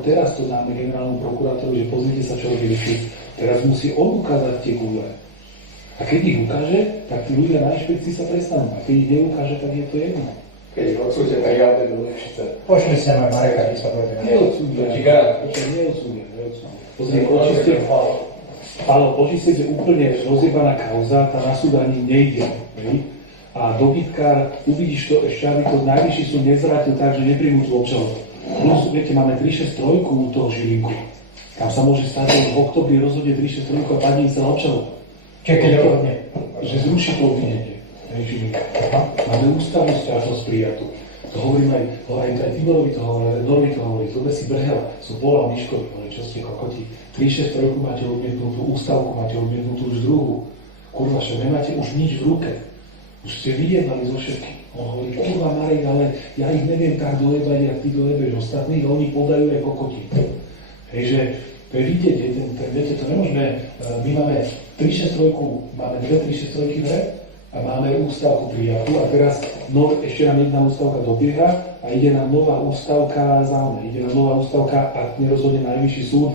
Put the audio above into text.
Teraz to dáme generálnemu prokurátorovi, že pozrite sa, čo robili. Teraz musí on ukázať tie gule. A keď ich ukáže, tak tí ľudia na inšpekcii sa prestanú. A keď ich neukáže, tak je to jedno. Keď ich odsúdia, tak ja to lepšie. Pošli sa ma Mareka, keď sa bude. Neodsúdia. Pozrite, očistite, je úplne rozjebaná kauza, tá na súd ani nejde. A dobytkár, uvidíš to ešte, aby to najvyšší súd nezvrátil tak, že nepríjmú tú obžalobu. Plus, viete, máme 363 toho Žilinku. Tam sa môže stať, že v oktobri rozhodne 363 a padne celá obžaloba. Keď rozhodne? Že zruší to obvinenie. Máme ústavnú sťažnosť prijatú. To hovorím aj Tiborovi to hovorí, zober si Brhela, som volal Miškovi, čo ste kokoti, 363 máte odmietnutú, ústavku máte odmietnutú už druhú. Kurva, že nemáte už nič v ruke. Už ste vyjednali zo všetkých. On hovorí, kurva Marek, ale ja ich neviem tak dojebať, jak ty dojebeš ostatných, a oni podajú aj kokoti. Hej, že to je vidieť, viete, to nemôžeme, my máme 363, máme dve 363 v hre, a máme ústavku prijatú a teraz ešte nám jedna ústavka dobieha a ide nám nová ústavka záujme. Ide nám nová ústavka, ak nerozhodne najvyšší súd.